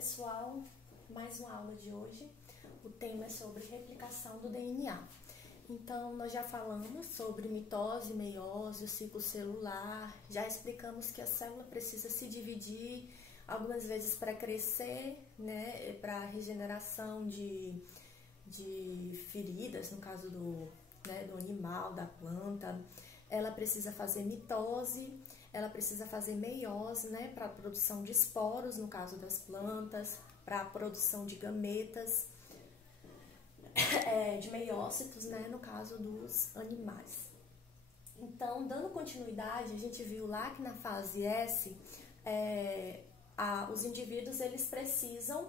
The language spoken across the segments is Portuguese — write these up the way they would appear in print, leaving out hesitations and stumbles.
pessoal, mais uma aula de hoje. O tema é sobre replicação do DNA. Então, nós já falamos sobre mitose, meiose, o ciclo celular, já explicamos que a célula precisa se dividir algumas vezes para crescer, né, para regeneração de feridas, no caso do animal, da planta. Ela precisa fazer mitose, ela precisa fazer meiose, né, para a produção de esporos, no caso das plantas, para a produção de gametas, de meiócitos, né, no caso dos animais. Então, dando continuidade, a gente viu lá que na fase S, os indivíduos eles precisam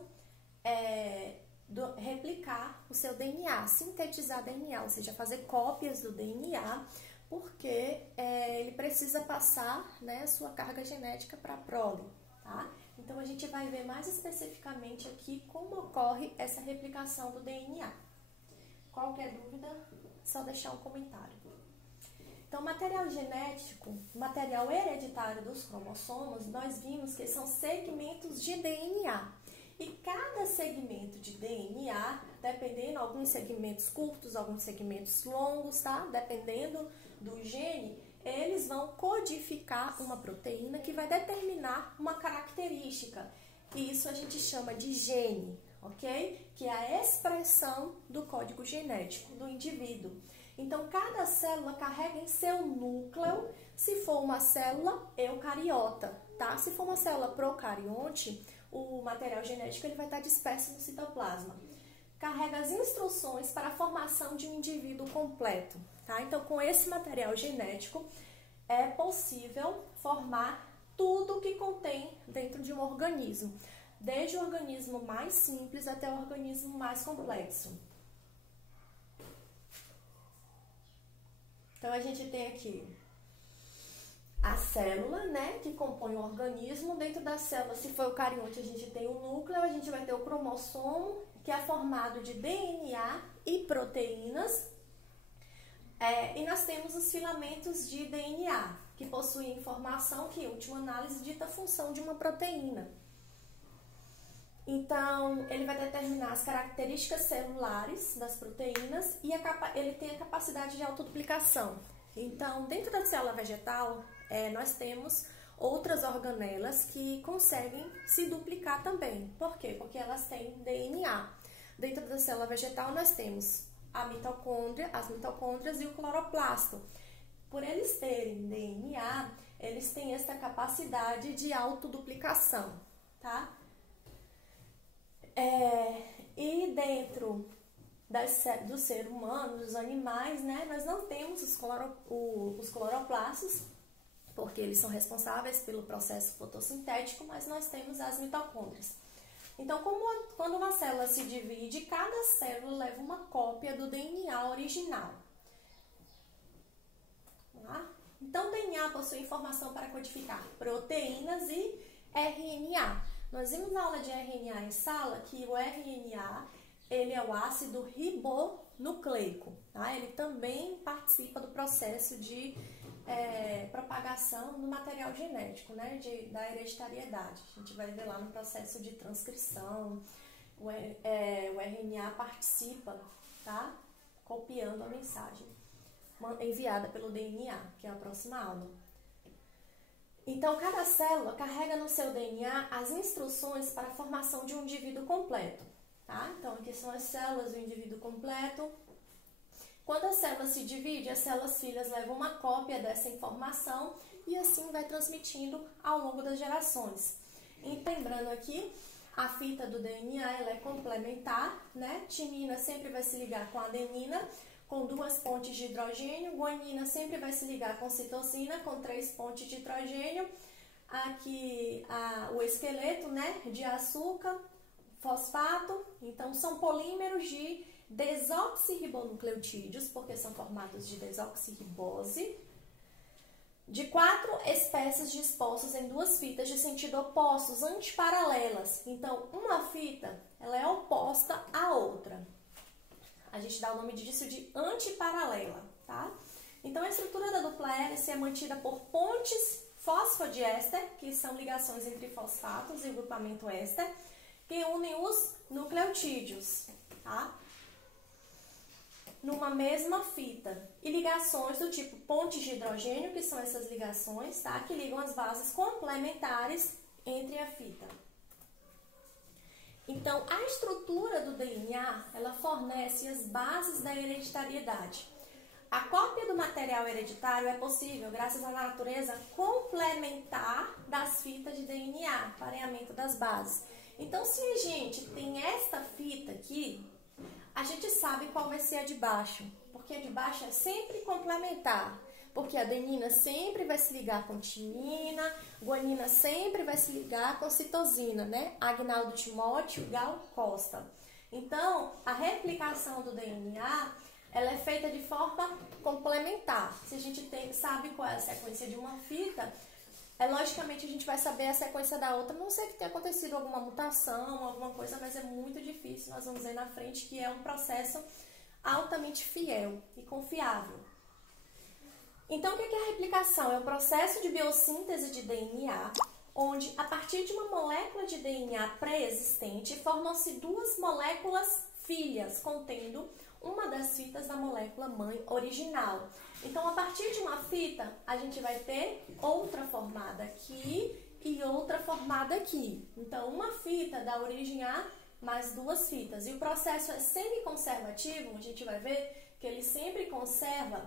replicar o seu DNA, sintetizar DNA, ou seja, fazer cópias do DNA, porque ele precisa passar, né, a sua carga genética para a prole, tá? Então, a gente vai ver mais especificamente aqui como ocorre essa replicação do DNA. Qualquer dúvida, só deixar um comentário. Então, material genético, material hereditário dos cromossomos, nós vimos que são segmentos de DNA. E cada segmento de DNA, dependendo, alguns segmentos curtos, alguns segmentos longos, tá? Dependendo do gene, eles vão codificar uma proteína que vai determinar uma característica. E isso a gente chama de gene, ok? Que é a expressão do código genético do indivíduo. Então, cada célula carrega em seu núcleo, se for uma célula eucariota, tá? Se for uma célula procarionte, o material genético ele vai estar disperso no citoplasma. Carrega as instruções para a formação de um indivíduo completo, tá? Então, com esse material genético, é possível formar tudo que contém dentro de um organismo, desde o organismo mais simples até o organismo mais complexo. Então, a gente tem aqui a célula, né, que compõe o organismo. Dentro da célula, se for eucarionte, a gente tem o núcleo, a gente vai ter o cromossomo, que é formado de DNA e proteínas. E nós temos os filamentos de DNA, que possuem informação que, em última análise, dita a função de uma proteína. Então, ele vai determinar as características celulares das proteínas e ele tem a capacidade de autoduplicação. Então, dentro da célula vegetal, nós temos outras organelas que conseguem se duplicar também. Por quê? Porque elas têm DNA. Dentro da célula vegetal, nós temos a mitocôndria, as mitocôndrias e o cloroplasto. Por eles terem DNA, eles têm essa capacidade de autoduplicação, tá? E dentro do ser humano, dos animais, né, nós não temos os cloroplastos, porque eles são responsáveis pelo processo fotossintético, mas nós temos as mitocôndrias. Então, quando uma célula se divide, cada célula leva uma cópia do DNA original. Tá? Então, o DNA possui informação para codificar proteínas e RNA. Nós vimos na aula de RNA em sala que o RNA ele é o ácido ribonucleico. Tá? Ele também participa do processo de propagação no material genético, né? Da hereditariedade. A gente vai ver lá no processo de transcrição. O RNA participa, tá? Copiando a mensagem enviada pelo DNA, que é a próxima aula. Então, cada célula carrega no seu DNA as instruções para a formação de um indivíduo completo, tá? Então, aqui são as células do indivíduo completo. Quando a célula se divide, as células filhas levam uma cópia dessa informação e assim vai transmitindo ao longo das gerações. E lembrando aqui, a fita do DNA ela é complementar, né? Timina sempre vai se ligar com adenina, com 2 pontes de hidrogênio. Guanina sempre vai se ligar com citosina, com 3 pontes de hidrogênio. Aqui o esqueleto, né, de açúcar, fosfato. Então, são polímeros de desoxirribonucleotídeos, porque são formados de desoxirribose, de 4 espécies dispostas em 2 fitas de sentido opostos, antiparalelas. Então, uma fita ela é oposta à outra. A gente dá o nome disso de antiparalela, tá? Então, a estrutura da dupla hélice é mantida por pontes fosfodiéster, que são ligações entre fosfatos e grupamento éster, que unem os nucleotídeos, tá? Numa mesma fita. E ligações do tipo pontes de hidrogênio, que são essas ligações, tá? Que ligam as bases complementares entre a fita. Então, a estrutura do DNA, ela fornece as bases da hereditariedade. A cópia do material hereditário é possível graças à natureza complementar das fitas de DNA, pareamento das bases. Então, se a gente tem esta fita aqui, a gente sabe qual vai ser a de baixo, porque a de baixo é sempre complementar, porque a adenina sempre vai se ligar com timina, guanina sempre vai se ligar com citosina, né? Agnaldo Timóteo, Gal Costa. Então, a replicação do DNA, ela é feita de forma complementar. Se a gente sabe qual é a sequência de uma fita, logicamente a gente vai saber a sequência da outra, a não sei que tenha acontecido alguma mutação, alguma coisa, mas é muito difícil, nós vamos ver na frente que é um processo altamente fiel e confiável. Então, o que é a replicação? É um processo de biossíntese de DNA, onde a partir de uma molécula de DNA pré-existente, formam-se duas moléculas filhas, contendo uma das fitas da molécula mãe original. Então, a partir de uma fita, a gente vai ter outra formada aqui e outra formada aqui. Então, uma fita dá origem a mais duas fitas. E o processo é semi-conservativo, a gente vai ver que ele sempre conserva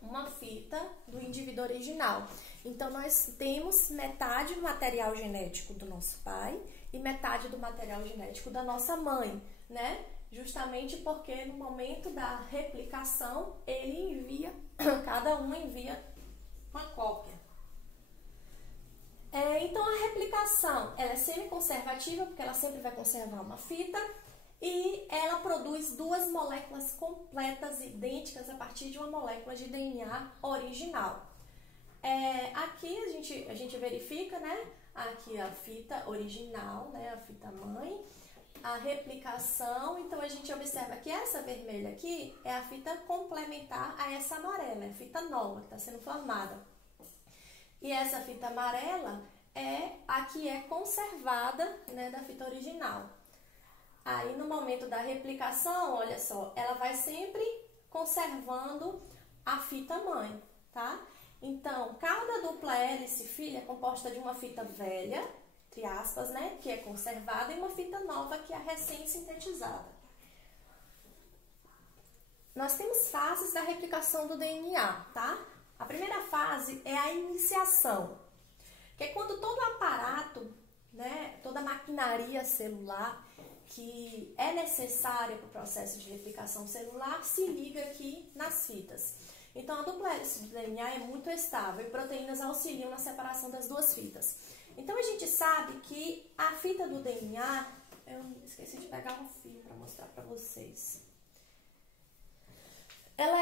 uma fita do indivíduo original. Então, nós temos metade do material genético do nosso pai e metade do material genético da nossa mãe, né? Justamente porque no momento da replicação, ele envia, cada um envia uma cópia. Então, a replicação, ela é semi-conservativa, porque ela sempre vai conservar uma fita, e ela produz duas moléculas completas, idênticas, a partir de uma molécula de DNA original. Aqui a gente verifica, né? Aqui a fita original, né? A fita mãe. A replicação, então a gente observa que essa vermelha aqui é a fita complementar a essa amarela, é a fita nova que está sendo formada. E essa fita amarela é a que é conservada, né, da fita original. Aí no momento da replicação, olha só, ela vai sempre conservando a fita mãe, tá? Então, cada dupla hélice filha é composta de uma fita velha, entre aspas, né, que é conservada, e uma fita nova, que é recém-sintetizada. Nós temos fases da replicação do DNA, tá? A primeira fase é a iniciação, que é quando todo o aparato, né, toda a maquinaria celular que é necessária para o processo de replicação celular se liga aqui nas fitas. Então, a dupla hélice do DNA é muito estável e proteínas auxiliam na separação das duas fitas. Então, a gente sabe que a fita do DNA, eu esqueci de pegar um fio para mostrar para vocês. Ela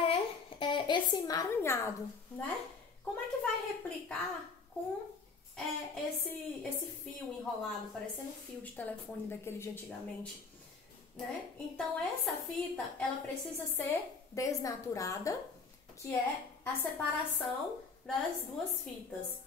é esse emaranhado, né? Como é que vai replicar com esse fio enrolado, parecendo um fio de telefone daquele de antigamente, né? Então, essa fita, ela precisa ser desnaturada, que é a separação das duas fitas.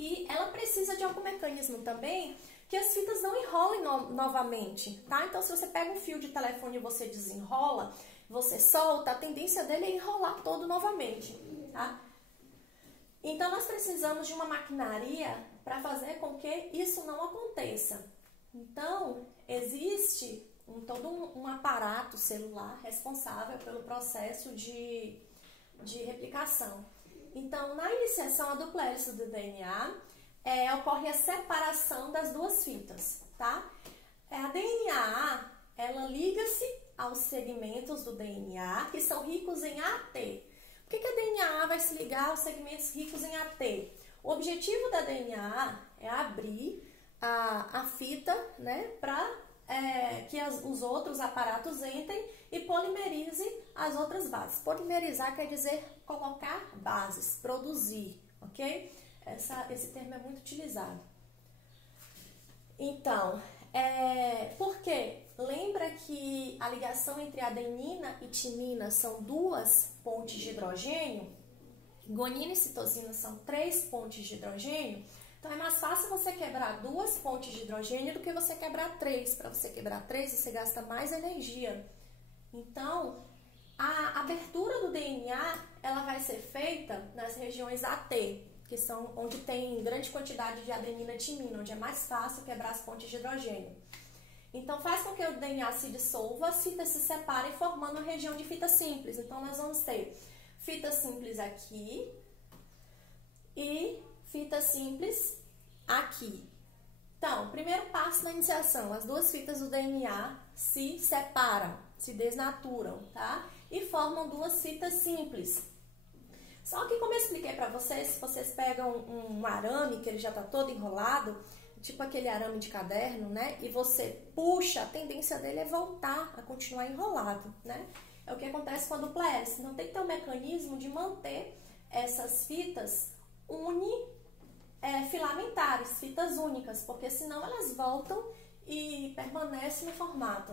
E ela precisa de algum mecanismo também que as fitas não enrolem novamente, tá? Então, se você pega um fio de telefone e você desenrola, você solta, a tendência dele é enrolar todo novamente, tá? Então, nós precisamos de uma maquinaria para fazer com que isso não aconteça. Então, existe todo um aparato celular responsável pelo processo de replicação. Então, na iniciação, a dupla hélice do DNA, ocorre a separação das duas fitas, tá? A DNA, ela liga-se aos segmentos do DNA que são ricos em AT. Por que a DNA vai se ligar aos segmentos ricos em AT? O objetivo da DNA é abrir a fita, né, para que os outros aparatos entrem e polimerizem as outras bases. Polimerizar quer dizer colocar bases, produzir, ok? Esse termo é muito utilizado. Então, por quê? Lembra que a ligação entre adenina e timina são duas pontes de hidrogênio? Guanina e citosina são 3 pontes de hidrogênio. Então, é mais fácil você quebrar 2 pontes de hidrogênio do que você quebrar 3. Para você quebrar 3, você gasta mais energia. Então, a abertura do DNA, ela vai ser feita nas regiões AT, que são onde tem grande quantidade de adenina e timina, onde é mais fácil quebrar as pontes de hidrogênio. Então, faz com que o DNA se dissolva, as fitas se separem, formando uma região de fita simples. Então, nós vamos ter fita simples aqui e fita simples aqui. Então, primeiro passo na iniciação, as 2 fitas do DNA se separam, se desnaturam, tá? E formam 2 fitas simples. Só que, como eu expliquei para vocês, se vocês pegam um arame que ele já está todo enrolado, tipo aquele arame de caderno, né? E você puxa, a tendência dele é voltar a continuar enrolado, né? É o que acontece com a dupla hélice. Então, tem que ter um mecanismo de manter essas fitas filamentares, fitas únicas, porque senão elas voltam e permanecem no formato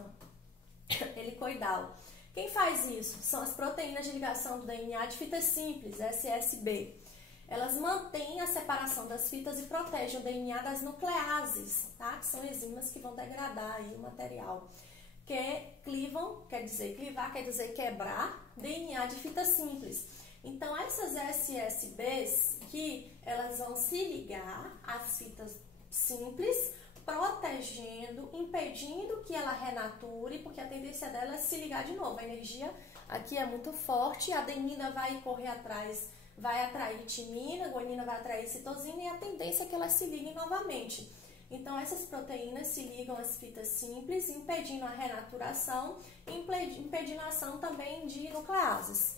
helicoidal. Quem faz isso? São as proteínas de ligação do DNA de fitas simples, SSB. Elas mantêm a separação das fitas e protegem o DNA das nucleases, tá? Que são enzimas que vão degradar aí o material. Que clivam, clivar quer dizer quebrar DNA de fita simples. Então, essas SSBs que elas vão se ligar às fitas simples, protegendo, impedindo que ela renature, porque a tendência dela é se ligar de novo. A energia aqui é muito forte, a adenina vai correr atrás, vai atrair timina, a guanina vai atrair citosina e a tendência é que elas se liguem novamente. Então, essas proteínas se ligam às fitas simples, impedindo a renaturação e impedindo a ação também de nucleases.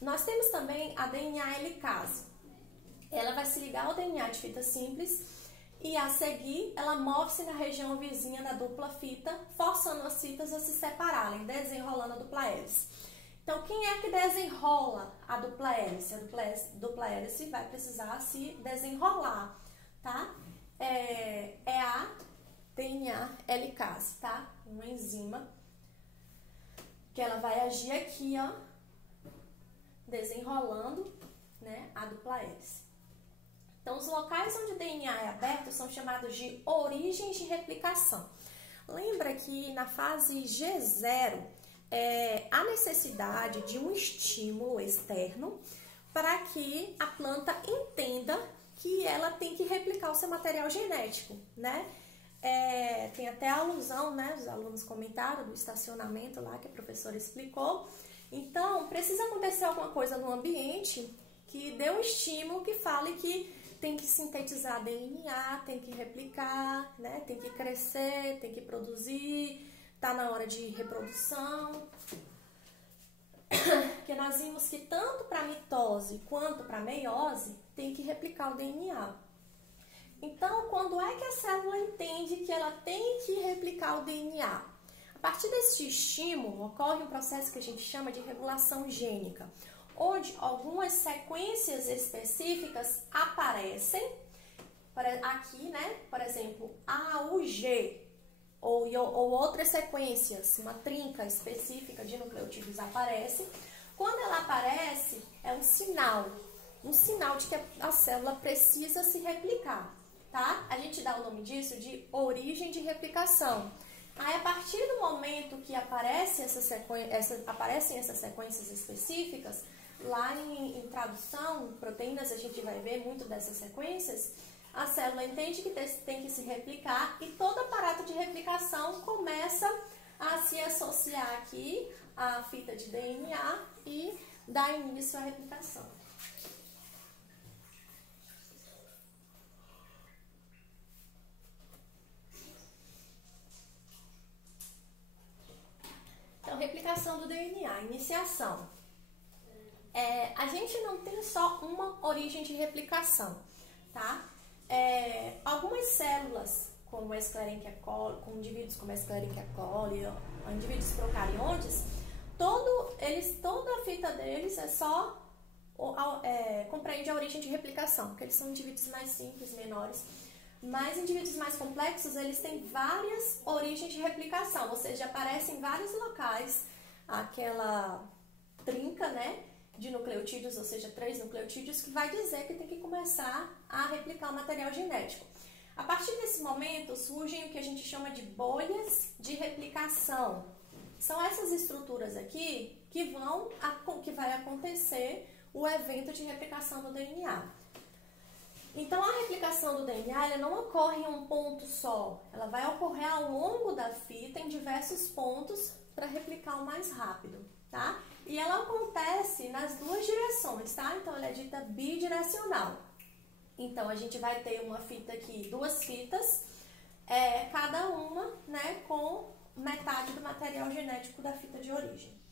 Nós temos também a DNA helicase. Ela vai se ligar ao DNA de fita simples e, a seguir, ela move-se na região vizinha da dupla fita, forçando as fitas a se separarem, desenrolando a dupla hélice. Então, quem é que desenrola a dupla hélice? A dupla hélice vai precisar se desenrolar, tá? É a DNA helicase, tá? Uma enzima que ela vai agir aqui, ó, desenrolando, né, a dupla hélice. Então, os locais onde o DNA é aberto são chamados de origens de replicação. Lembra que na fase G0, há necessidade de um estímulo externo para que a planta entenda que ela tem que replicar o seu material genético, né? Tem até a alusão, né? Os alunos comentaram do estacionamento lá que a professora explicou. Então, precisa acontecer alguma coisa no ambiente que dê um estímulo que fale que tem que sintetizar DNA, tem que replicar, né? Tem que crescer, tem que produzir, tá na hora de reprodução. Porque nós vimos que tanto para mitose quanto para meiose tem que replicar o DNA. Então, quando é que a célula entende que ela tem que replicar o DNA? A partir desse estímulo, ocorre um processo que a gente chama de regulação gênica, onde algumas sequências específicas aparecem, aqui, né? Por exemplo, AUG, ou outras sequências, uma trinca específica de nucleotídeos aparece. Quando ela aparece, é um sinal de que a célula precisa se replicar, tá? A gente dá o nome disso de origem de replicação. Aí, a partir do momento que aparecem essas sequências específicas, lá em tradução, em proteínas, a gente vai ver muito dessas sequências, a célula entende que tem que se replicar e todo aparato de replicação começa a se associar aqui à fita de DNA e dá início à replicação. Então, replicação do DNA, iniciação. A gente não tem só uma origem de replicação, tá? Algumas células, como a Escherichia coli, com indivíduos como a Escherichia coli, indivíduos procariontes, toda a fita deles compreende a origem de replicação, porque eles são indivíduos mais simples, menores. Mas indivíduos mais complexos, eles têm várias origens de replicação, ou seja, aparecem em vários locais aquela trinca, né, de nucleotídeos, ou seja, 3 nucleotídeos, que vai dizer que tem que começar a replicar o material genético. A partir desse momento, surgem o que a gente chama de bolhas de replicação. São essas estruturas aqui que vai acontecer o evento de replicação do DNA. Então, a replicação do DNA ela não ocorre em um ponto só. Ela vai ocorrer ao longo da fita, em diversos pontos, para replicar o mais rápido, tá? E ela acontece nas duas direções, tá? Então, ela é dita bidirecional. Então, a gente vai ter uma fita aqui, 2 fitas, cada uma, né, com metade do material genético da fita de origem.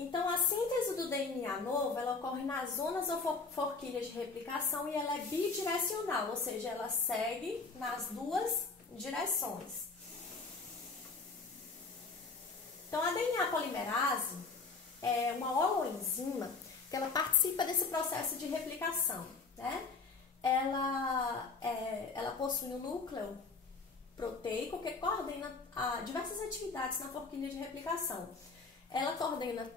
Então, a síntese do DNA novo, ela ocorre nas zonas ou forquilhas de replicação e ela é bidirecional, ou seja, ela segue nas duas direções. Então, a DNA polimerase é uma holoenzima que ela participa desse processo de replicação, né? Ela possui um núcleo proteico que coordena diversas atividades na forquilha de replicação. Ela coordena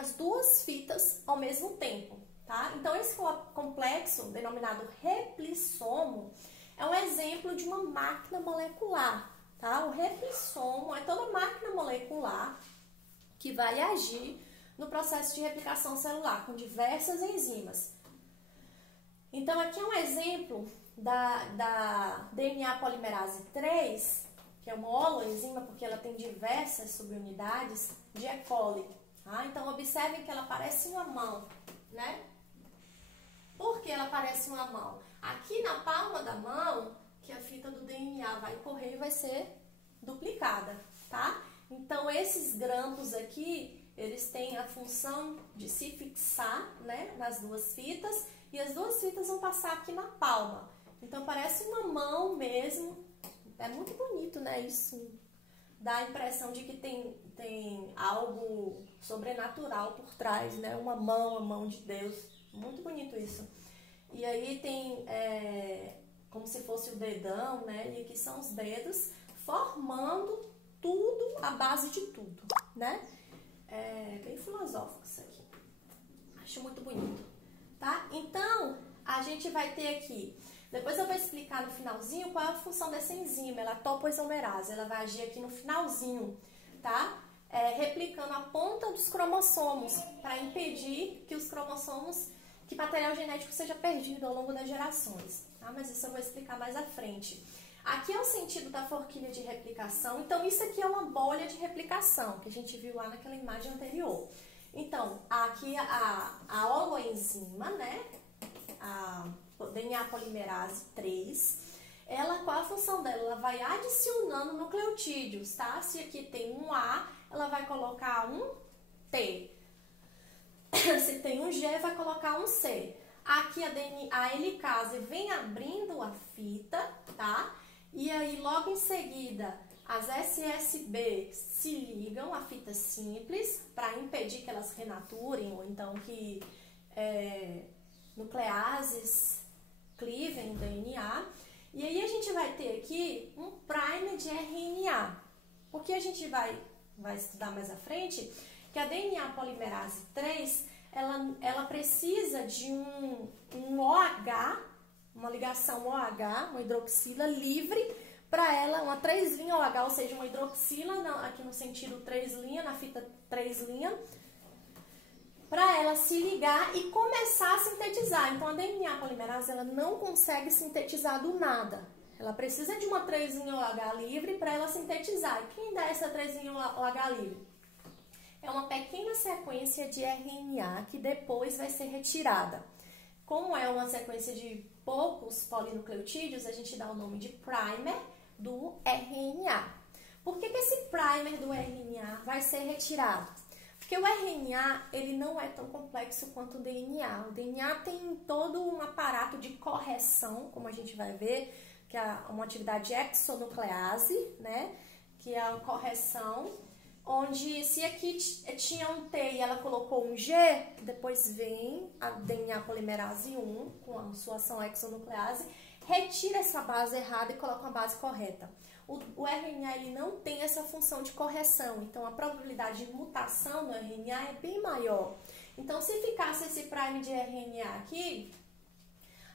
as duas fitas ao mesmo tempo, tá? Então, esse complexo, denominado replissomo, é um exemplo de uma máquina molecular, tá? O replissomo é toda máquina molecular que vai agir no processo de replicação celular, com diversas enzimas. Então, aqui é um exemplo da DNA polimerase 3, que é uma holoenzima, porque ela tem diversas subunidades de E. coli. Tá? Então, observem que ela parece uma mão, né? Por que ela parece uma mão? Aqui na palma da mão, que a fita do DNA vai correr e vai ser duplicada, tá? Então, esses grampos aqui, eles têm a função de se fixar, né, nas duas fitas, e as duas fitas vão passar aqui na palma. Então, parece uma mão mesmo. É muito bonito, né? Isso dá a impressão de que tem algo sobrenatural por trás, né? Uma mão de Deus. Muito bonito isso. E aí tem como se fosse o dedão, né? E aqui são os dedos formando tudo, a base de tudo, né? É bem filosófico isso aqui. Acho muito bonito, tá? Então, a gente vai ter aqui... Depois eu vou explicar no finalzinho qual é a função dessa enzima, ela é a topoisomerase, ela vai agir aqui no finalzinho, tá? Replicando a ponta dos cromossomos, para impedir que material genético seja perdido ao longo das gerações, tá? Mas isso eu vou explicar mais à frente. Aqui é o sentido da forquilha de replicação, então isso aqui é uma bolha de replicação, que a gente viu lá naquela imagem anterior. Então, aqui a holoenzima, né? A DNA polimerase 3, qual a função dela? Ela vai adicionando nucleotídeos, tá? Se aqui tem um A, ela vai colocar um T. Se tem um G, vai colocar um C. Aqui a helicase vem abrindo a fita, tá? E aí, logo em seguida, as SSB se ligam a fita simples para impedir que elas renaturem, ou então que nucleases clivem o DNA. E aí a gente vai ter aqui um primer de RNA. Porque a gente vai estudar mais à frente que a DNA polimerase 3, ela precisa de um OH, uma ligação OH, uma hidroxila livre, para ela, uma 3' OH, ou seja, uma hidroxila, aqui no sentido 3', na fita 3', para ela se ligar e começar a sintetizar. Então, a DNA polimerase ela não consegue sintetizar do nada. Ela precisa de uma 3' OH livre para ela sintetizar. E quem dá essa 3' OH livre? É uma pequena sequência de RNA que depois vai ser retirada. Como é uma sequência de poucos polinucleotídeos, a gente dá o nome de primer do RNA. Por que esse primer do RNA vai ser retirado? Porque o RNA, ele não é tão complexo quanto o DNA. O DNA tem todo um aparato de correção, como a gente vai ver, que é uma atividade exonuclease, né? Que é a correção, onde se aqui tinha um T e ela colocou um G, depois vem a DNA polimerase 1, com a sua ação exonuclease, retira essa base errada e coloca uma base correta. o RNA ele não tem essa função de correção, então a probabilidade de mutação no RNA é bem maior. Então, se ficasse esse prime de RNA aqui,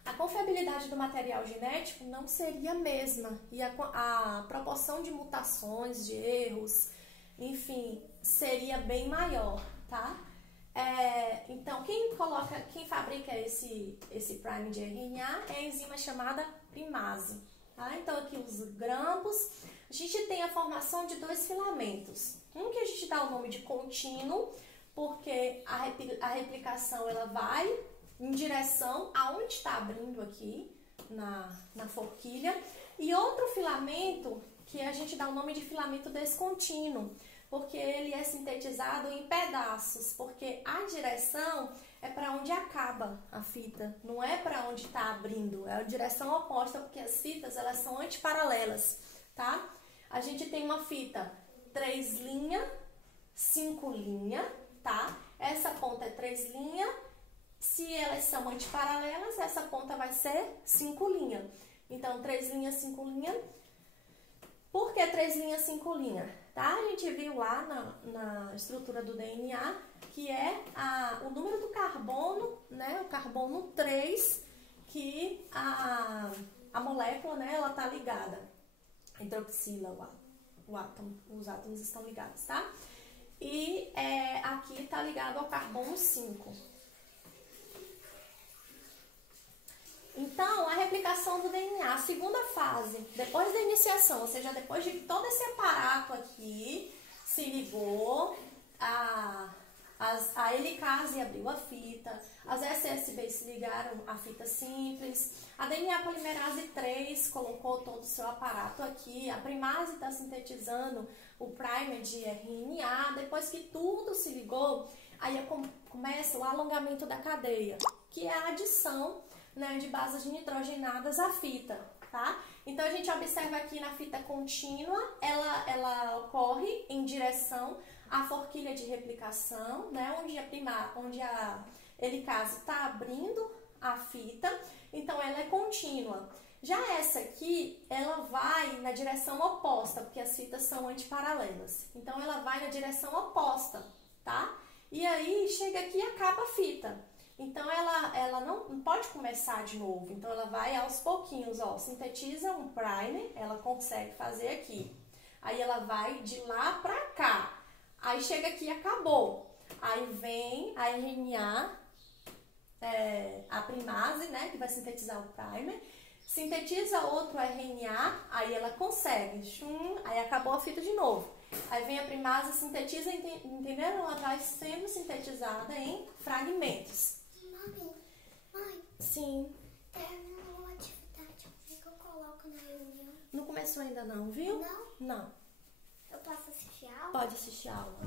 a confiabilidade do material genético não seria a mesma e a proporção de mutações, de erros, enfim, seria bem maior, tá? Então, quem fabrica esse prime de RNA é a enzima chamada primase, tá? Então, aqui os grampos, a gente tem a formação de dois filamentos. Um que a gente dá o nome de contínuo, porque a replicação ela vai em direção aonde está abrindo aqui na forquilha, e outro filamento que a gente dá o nome de filamento descontínuo, porque ele é sintetizado em pedaços, porque a direção é para onde acaba a fita, não é para onde está abrindo, é a direção oposta, porque as fitas elas são antiparalelas, tá? A gente tem uma fita 3 linha, 5 linha, tá? Essa ponta é 3 linha. Se elas são antiparalelas, essa ponta vai ser 5 linha. Então, 3 linhas, 5 linha. Por que 3 linhas, 5 linha? Tá? A gente viu lá na estrutura do DNA que é o número do carbono, né? O carbono 3, que a molécula, né? Ela tá ligada. Hidroxila, os átomos estão ligados, tá? E aqui tá ligado ao carbono 5. Então, a replicação do DNA, a segunda fase, depois da iniciação, ou seja, depois de todo esse aparato aqui, se ligou, a helicase abriu a fita, as SSB se ligaram à fita simples, a DNA polimerase 3 colocou todo o seu aparato aqui, a primase está sintetizando o primer de RNA, depois que tudo se ligou, aí começa o alongamento da cadeia, que é a adição, né, de bases nitrogenadas à fita, tá? Então, a gente observa aqui na fita contínua, ela ocorre em direção à forquilha de replicação, né, onde a helicase está abrindo a fita, então ela é contínua. Já essa aqui, ela vai na direção oposta, porque as fitas são antiparalelas. Então, ela vai na direção oposta, tá? E aí, chega aqui e acaba a fita. Então, ela não pode começar de novo. Então, ela vai aos pouquinhos, ó, sintetiza um primer, ela consegue fazer aqui. Aí, ela vai de lá pra cá. Aí, chega aqui e acabou. Aí, vem a RNA, a primase, né, que vai sintetizar o primer. Sintetiza outro RNA, aí ela consegue. Aí, acabou a fita de novo. Aí, vem a primase, sintetiza, entenderam? Ela vai sendo sintetizada em fragmentos. Mãe, sim. Terminou a atividade. O que eu coloco na reunião? Não começou ainda não, viu? Não? Não. Eu posso assistir a aula? Pode assistir a aula.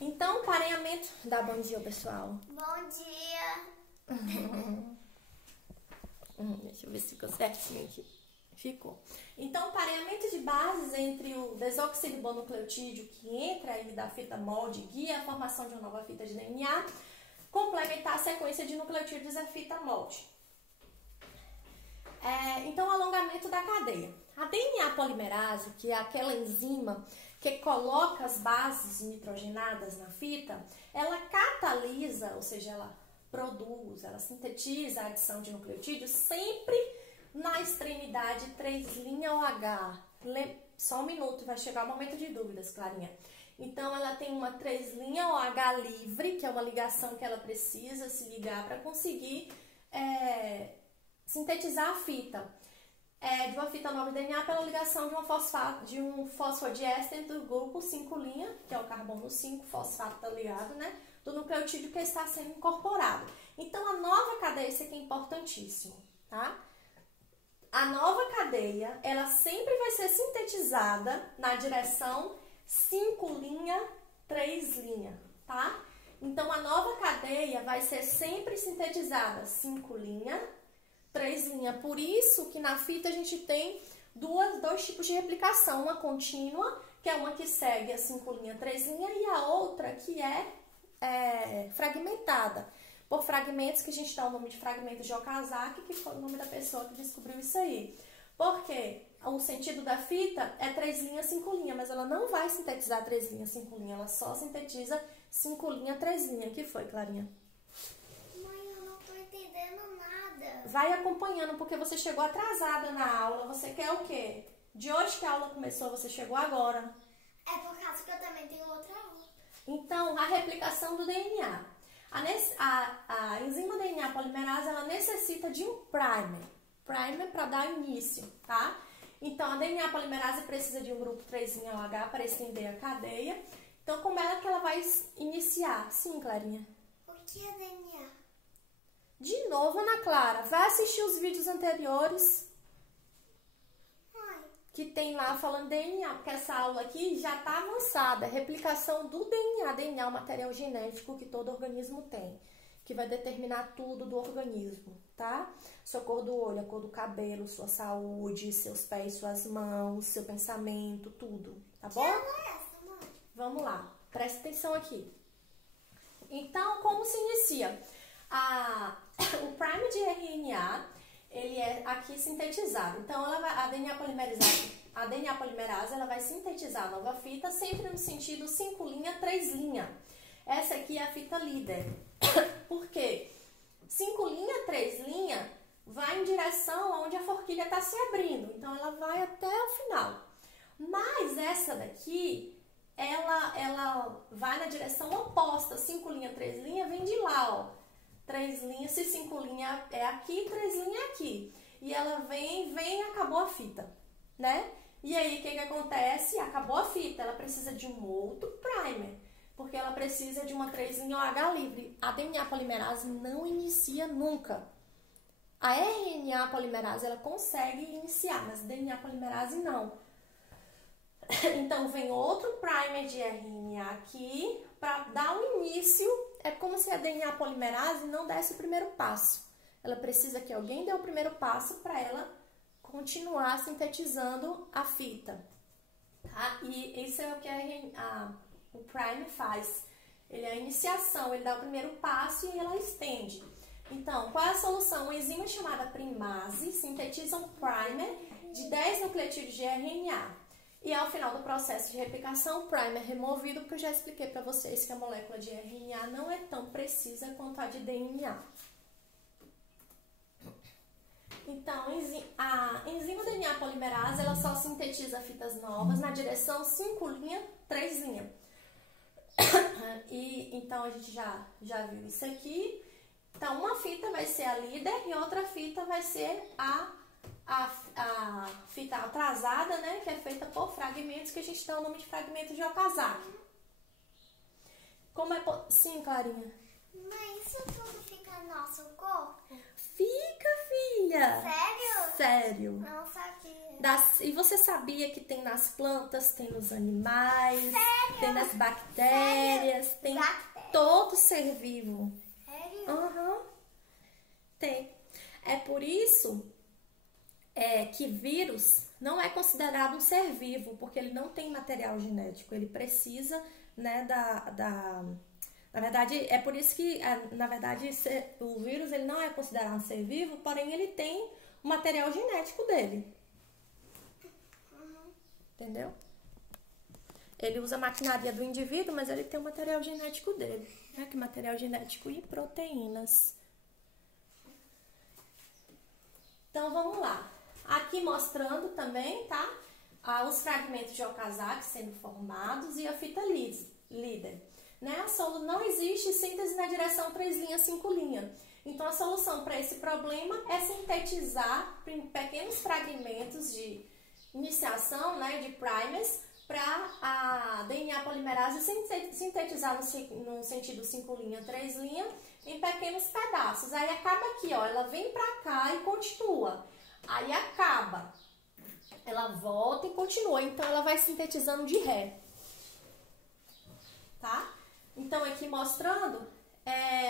Então, pareamento. Dá bom dia, pessoal. Bom dia. Deixa eu ver se ficou certinho aqui. Ficou. Então, pareamento de bases entre o desoxirribonucleotídeo que entra aí da fita molde guia a formação de uma nova fita de DNA, complementar a sequência de nucleotídeos da fita molde. Então, alongamento da cadeia. A DNA polimerase, que é aquela enzima que coloca as bases nitrogenadas na fita, ela catalisa, ou seja, ela produz, ela sintetiza a adição de nucleotídeos sempre na extremidade 3' OH. Só um minuto, vai chegar o momento de dúvidas, Clarinha. Então, ela tem uma 3' OH livre, que é uma ligação que ela precisa se ligar para conseguir sintetizar a fita. De uma fita nova de DNA pela ligação de um fosfodiéster do grupo 5' que é o carbono 5, fosfato tá ligado, né? Do nucleotídeo que está sendo incorporado. Então, a nova cadeia, isso aqui é importantíssimo, tá? A nova cadeia, ela sempre vai ser sintetizada na direção 5', 3', tá? Então, a nova cadeia vai ser sempre sintetizada 5', 3'. Por isso que na fita a gente tem dois tipos de replicação. Uma contínua, que é uma que segue a 5', 3', e a outra que é fragmentada. Por fragmentos, que a gente dá o nome de fragmento de Okazaki, que foi o nome da pessoa que descobriu isso aí. Porque o sentido da fita é 3 linhas, 5 linhas, mas ela não vai sintetizar 3 linhas, 5 linhas, ela só sintetiza 5 linhas, 3 linhas. Que foi, Clarinha? Mãe, eu não tô entendendo nada. Vai acompanhando, porque você chegou atrasada na aula. Você quer o quê? De hoje que a aula começou, você chegou agora. É por causa que eu também tenho outra aula. Então, a replicação do DNA. A enzima DNA polimerase, ela necessita de um primer. Primer para dar início, tá? Então, a DNA polimerase precisa de um grupo 3'OH para estender a cadeia. Então, como é que ela vai iniciar? Sim, Clarinha. O que é DNA? De novo, Ana Clara, vai assistir os vídeos anteriores Mãe, que tem lá falando DNA, porque essa aula aqui já está avançada. Replicação do DNA. DNA é o material genético que todo organismo tem, que vai determinar tudo do organismo, tá? Sua cor do olho, a cor do cabelo, sua saúde, seus pés, suas mãos, seu pensamento, tudo, tá bom? que aula é essa, mãe? Vamos lá, presta atenção aqui. Então, como se inicia? O primer de RNA, ele é aqui sintetizado. Então, a DNA polimerase, ela vai sintetizar a nova fita, sempre no sentido 5 linha, 3 linha. Essa aqui é a fita líder. Por quê? 5 linha, 3 linha, vai em direção onde a forquilha está se abrindo. Então, ela vai até o final. Mas essa daqui, ela vai na direção oposta. 5 linha, 3 linha, vem de lá, ó. 3 linhas, se 5 linhas é aqui, 3 linhas é aqui. E ela vem e acabou a fita, né? E aí, o que acontece? Acabou a fita, ela precisa de um outro primer, porque ela precisa de uma 3'OH livre. A DNA polimerase não inicia nunca. A RNA polimerase, ela consegue iniciar, mas a DNA polimerase não. Então, vem outro primer de RNA aqui para dar o início. É como se a DNA polimerase não desse o primeiro passo. Ela precisa que alguém dê o primeiro passo para ela continuar sintetizando a fita. Tá? E isso é o que o primer faz. Ele é a iniciação, ele dá o primeiro passo e ela estende. Então, qual é a solução? Uma enzima chamada primase sintetiza um primer de 10 nucleotídeos de RNA. E ao final do processo de replicação, o primer é removido, porque eu já expliquei para vocês que a molécula de RNA não é tão precisa quanto a de DNA. Então, a enzima DNA polimerase, ela só sintetiza fitas novas na direção 5 linha, 3 linha. E então, a gente já viu isso aqui. Então, uma fita vai ser a líder e outra fita vai ser a fita atrasada, né, que é feita por fragmentos, que a gente dá o nome de fragmento de Okazaki. Como é... Sim, Clarinha? Mãe, isso tudo fica no nosso corpo? Fica, filha! Sério? Sério. Não sabia. E você sabia que tem nas plantas, tem nos animais, Sério? tem nas bactérias, Sério? tem Bactéria. todo ser vivo. Sério? Uhum. Tem. É por isso que vírus não é considerado um ser vivo, porque ele não tem material genético, ele precisa, né, na verdade, é por isso que, na verdade, o vírus ele não é considerado um ser vivo, porém ele tem o material genético dele. Entendeu? Ele usa a maquinaria do indivíduo, mas ele tem o material genético dele, né, que é material genético e proteínas. Então, vamos lá. Aqui mostrando também, tá? Os fragmentos de Okazaki sendo formados e a fita líder. Né? Não existe síntese na direção 3 linhas, 5 linhas. Então, a solução para esse problema é sintetizar pequenos fragmentos de iniciação, né, de primers, para a DNA polimerase sintetizar no sentido 5 linha, 3 linha, em pequenos pedaços. Aí acaba aqui, ó, ela vem para cá e continua. Aí acaba, ela volta e continua, então ela vai sintetizando de ré, tá? Então aqui mostrando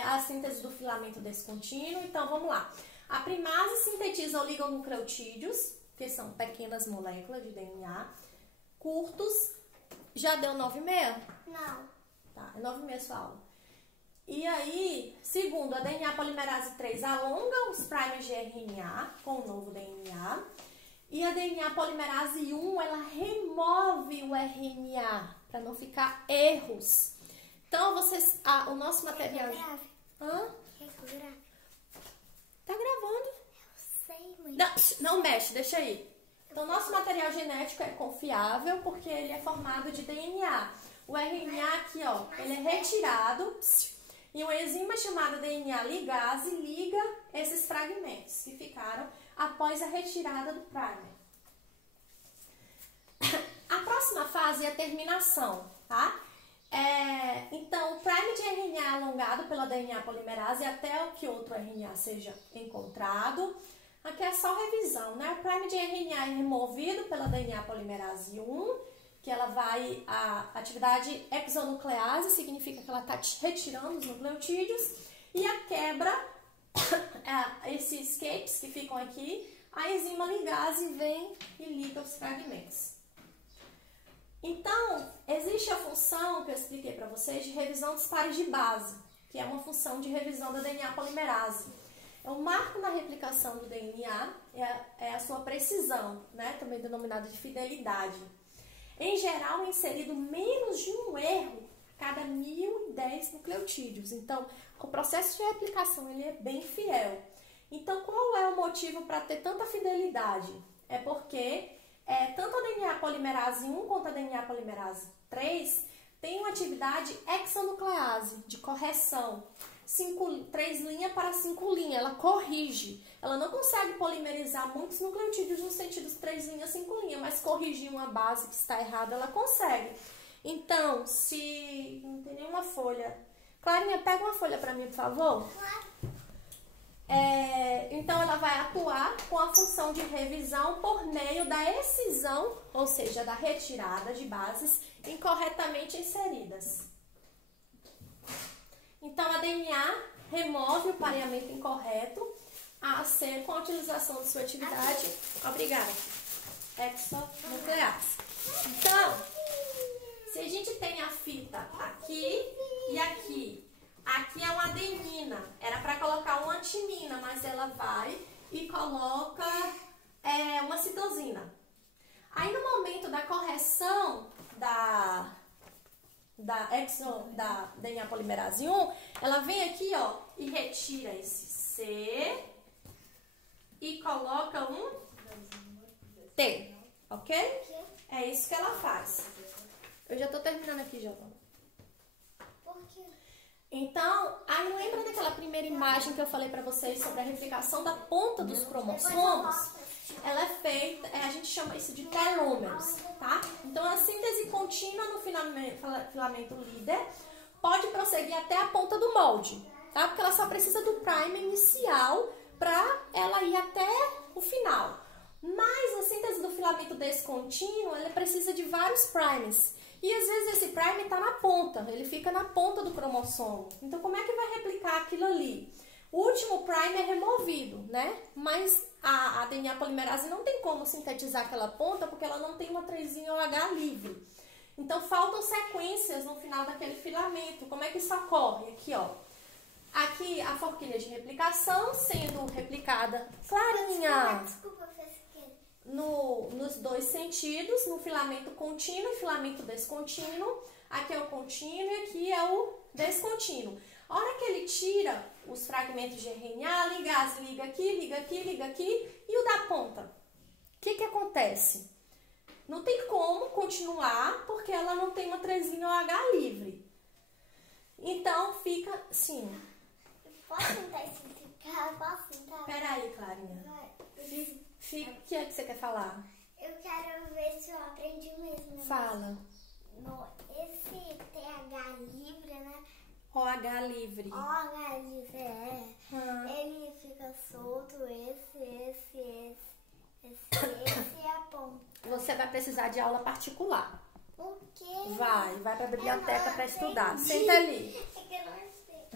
a síntese do filamento descontínuo. Então vamos lá. A primase sintetiza oligonucleotídeos, que são pequenas moléculas de DNA, curtos. Já deu 9,6? Não. Tá, é 9,6 sua aula. E aí, segundo, a DNA polimerase 3 alonga os primers de RNA com o novo DNA. E a DNA polimerase 1, ela remove o RNA para não ficar erros. Então, o nosso material... Hã? Tá gravando? Sei, mãe. Não mexe, deixa aí. Então, nosso material genético é confiável porque ele é formado de DNA. O RNA aqui, ó, ele é retirado e uma enzima chamada DNA ligase liga esses fragmentos que ficaram após a retirada do primer. A próxima fase é a terminação, tá? Então, o primer de RNA é alongado pela DNA polimerase até que outro RNA seja encontrado. Aqui é só revisão, né? O primer de RNA é removido pela DNA polimerase 1, que ela vai, a atividade exonuclease, significa que ela está retirando os nucleotídeos, e a quebra, esses escapes que ficam aqui, a enzima ligase vem e liga os fragmentos. Então, existe a função que eu expliquei para vocês de revisão dos pares de base, que é uma função de revisão da DNA polimerase. O marco na replicação do DNA é a sua precisão, né? Também denominada de fidelidade. Em geral, é inserido menos de um erro a cada 1010 nucleotídeos. Então, o processo de replicação ele é bem fiel. Então, qual é o motivo para ter tanta fidelidade? É porque tanto a DNA polimerase 1 quanto a DNA polimerase 3 tem uma atividade exonuclease, de correção. 3 linhas para 5 linhas, ela corrige. Ela não consegue polimerizar muitos nucleotídeos no sentido de 3 linhas, 5 linhas, mas corrigir uma base que está errada, ela consegue. Então, se não tem nenhuma folha... Clarinha, pega uma folha para mim, por favor. Então, ela vai atuar com a função de revisão por meio da excisão, ou seja, da retirada de bases incorretamente inseridas. Então, a DNA remove o pareamento incorreto com a utilização de sua atividade. Obrigada. Exonuclease. Então, se a gente tem a fita aqui e aqui, aqui é uma adenina. Era para colocar uma antimina, mas ela vai e coloca uma citosina. Aí, no momento da correção da DNA polimerase 1, ela vem aqui, ó, e retira esse C e coloca um T, ok? É isso que ela faz. Eu já tô terminando aqui, Jota. Por quê? Então, aí lembra daquela primeira imagem que eu falei pra vocês sobre a replicação da ponta dos cromossomos? Ela é feita, a gente chama isso de telômeros, tá? Então, a síntese contínua no filamento líder pode prosseguir até a ponta do molde, tá? Porque ela só precisa do primer inicial para ela ir até o final. Mas a síntese do filamento descontínuo, ela precisa de vários primers. E às vezes esse primer está na ponta, ele fica na ponta do cromossomo. Então, como é que vai replicar aquilo ali? O último primer é removido, né? Mas a DNA polimerase não tem como sintetizar aquela ponta porque ela não tem uma 3'OH livre. Então, faltam sequências no final daquele filamento. Como é que isso ocorre? Aqui, ó. Aqui a forquilha de replicação sendo replicada clarinha. Desculpa, Nos dois sentidos, no filamento contínuo e filamento descontínuo. Aqui é o contínuo e aqui é o descontínuo. A hora que ele tira os fragmentos de RNA, ligase liga aqui, liga aqui, liga aqui, e o da ponta? O que acontece? Não tem como continuar porque ela não tem uma 3'OH livre. Então, fica assim. Posso tentar explicar? Posso tentar? Peraí, Clarinha. O que é que você quer falar? Eu quero ver se eu aprendi mesmo. Fala. Esse TH livre, né? OH livre. OH livre, ele fica solto, esse é a ponta. Você vai precisar de aula particular. O quê? Vai pra biblioteca para estudar. Senta ali. É que eu não sei.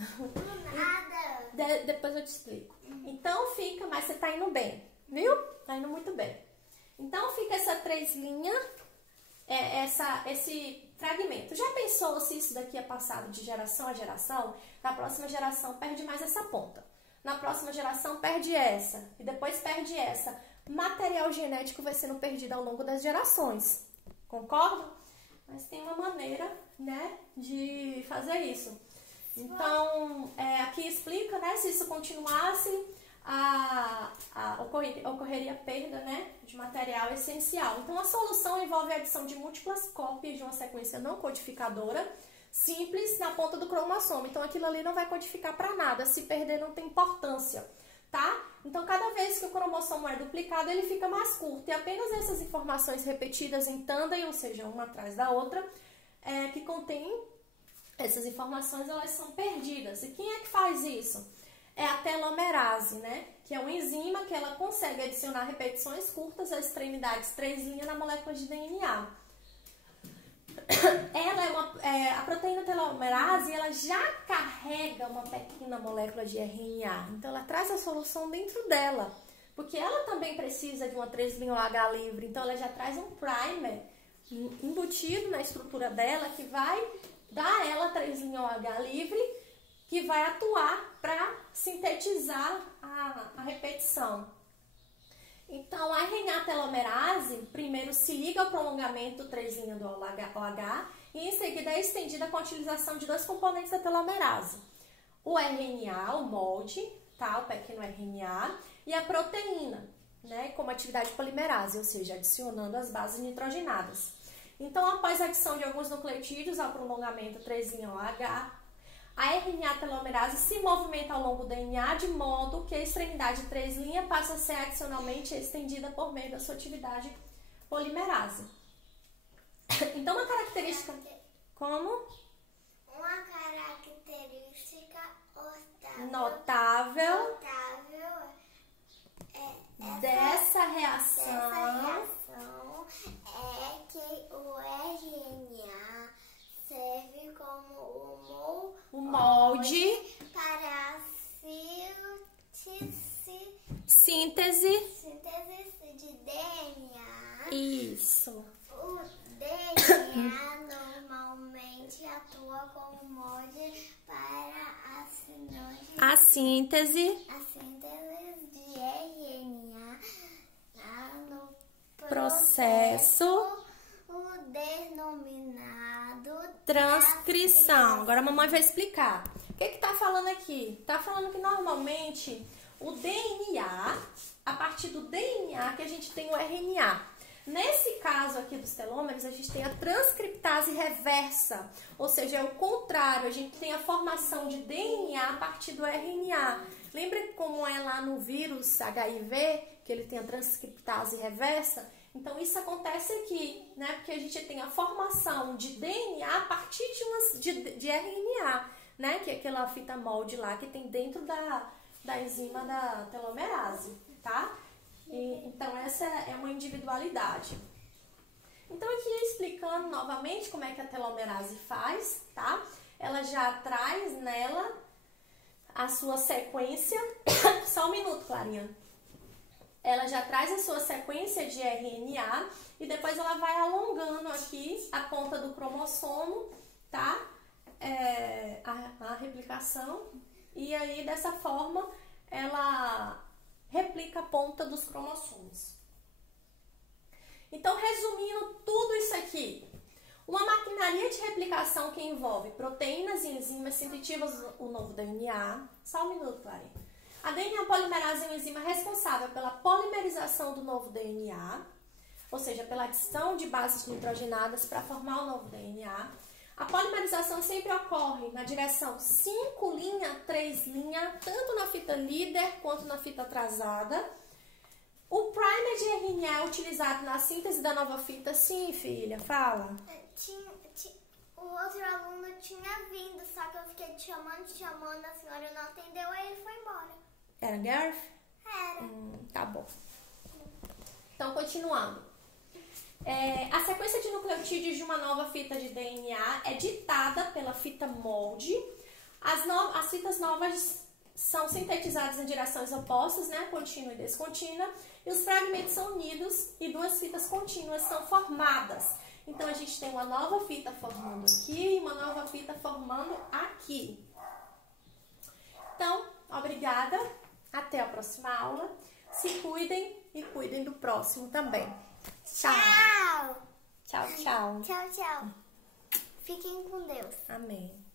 Nada. Depois eu te explico. Então fica, mas você tá indo bem, viu? Tá indo muito bem. Então fica essa 3 linhas, esse fragmento. Já pensou se isso daqui é passado de geração a geração? Na próxima geração perde mais essa ponta. Na próxima geração perde essa. E depois perde essa. material genético vai sendo perdido ao longo das gerações. Concordam? Mas tem uma maneira, né, de fazer isso. Então, aqui explica, né, se isso continuasse, ocorreria perda, né, de material essencial. Então, a solução envolve a adição de múltiplas cópias de uma sequência não codificadora simples na ponta do cromossomo. Então, aquilo ali não vai codificar para nada. Se perder, não tem importância, tá? Então, cada vez que o cromossomo é duplicado, ele fica mais curto. E apenas essas informações repetidas em tandem, ou seja, uma atrás da outra, que contém essas informações, elas são perdidas. E quem é que faz isso? É a telomerase, né? Que é uma enzima que ela consegue adicionar repetições curtas às extremidades 3' na molécula de DNA. A proteína telomerase, ela já carrega uma pequena molécula de RNA. Então, ela traz a solução dentro dela. Porque ela também precisa de uma 3'OH livre. Então, ela já traz um primer embutido na estrutura dela que vai dar a ela 3'OH livre, que vai atuar para sintetizar a repetição. Então, a RNA telomerase primeiro se liga ao prolongamento 3' do OH e em seguida é estendida com a utilização de dois componentes da telomerase. O RNA, o molde, tá? O pequeno RNA, e a proteína, né? Como atividade polimerase, ou seja, adicionando as bases nitrogenadas. Então, após a adição de alguns nucleotídeos ao prolongamento 3'OH, a RNA telomerase se movimenta ao longo do DNA de modo que a extremidade 3' passa a ser adicionalmente estendida por meio da sua atividade polimerase. Então, uma característica... Como? Uma característica notável dessa reação é que o RNA serve como o molde para a síntese de DNA. Isso. O DNA normalmente atua como molde para a síntese de RNA no processo denominado transcrição. Agora a mamãe vai explicar. O que está falando aqui? Está falando que normalmente o DNA, a partir do DNA que a gente tem o RNA. Nesse caso aqui dos telômeros, a gente tem a transcriptase reversa, ou seja, é o contrário, a gente tem a formação de DNA a partir do RNA. Lembra como é lá no vírus HIV, que ele tem a transcriptase reversa? Então, isso acontece aqui, né? Porque a gente tem a formação de DNA a partir de RNA, né? Que é aquela fita molde lá que tem dentro da enzima da telomerase, tá? Então, essa é uma individualidade. Então, aqui explicando novamente como é que a telomerase faz, tá? Ela já traz nela a sua sequência... Só um minuto, Clarinha. Ela já traz a sua sequência de RNA e depois ela vai alongando aqui a ponta do cromossomo, tá? A replicação. E aí, dessa forma, ela replica a ponta dos cromossomos. Então, resumindo tudo isso aqui, uma maquinaria de replicação que envolve proteínas e enzimas sintetivam o novo DNA. Só um minuto, Clarinha. A DNA polimerase é uma enzima responsável pela polimerização do novo DNA, ou seja, pela adição de bases nitrogenadas para formar o novo DNA. A polimerização sempre ocorre na direção 5', 3', tanto na fita líder quanto na fita atrasada. O primer de RNA é utilizado na síntese da nova fita. Sim, filha, fala. O outro aluno tinha vindo, só que eu fiquei te chamando, a senhora não atendeu, aí ele foi embora. Era Garth? Era. Tá bom. Então, continuando. A sequência de nucleotídeos de uma nova fita de DNA é ditada pela fita molde. As fitas novas são sintetizadas em direções opostas, né? Contínua e descontínua. E os fragmentos são unidos e duas fitas contínuas são formadas. Então, a gente tem uma nova fita formando aqui e uma nova fita formando aqui. Então, obrigada. Até a próxima aula. Se cuidem e cuidem do próximo também. Tchau. Tchau. Tchau, tchau. Tchau, tchau. Fiquem com Deus. Amém.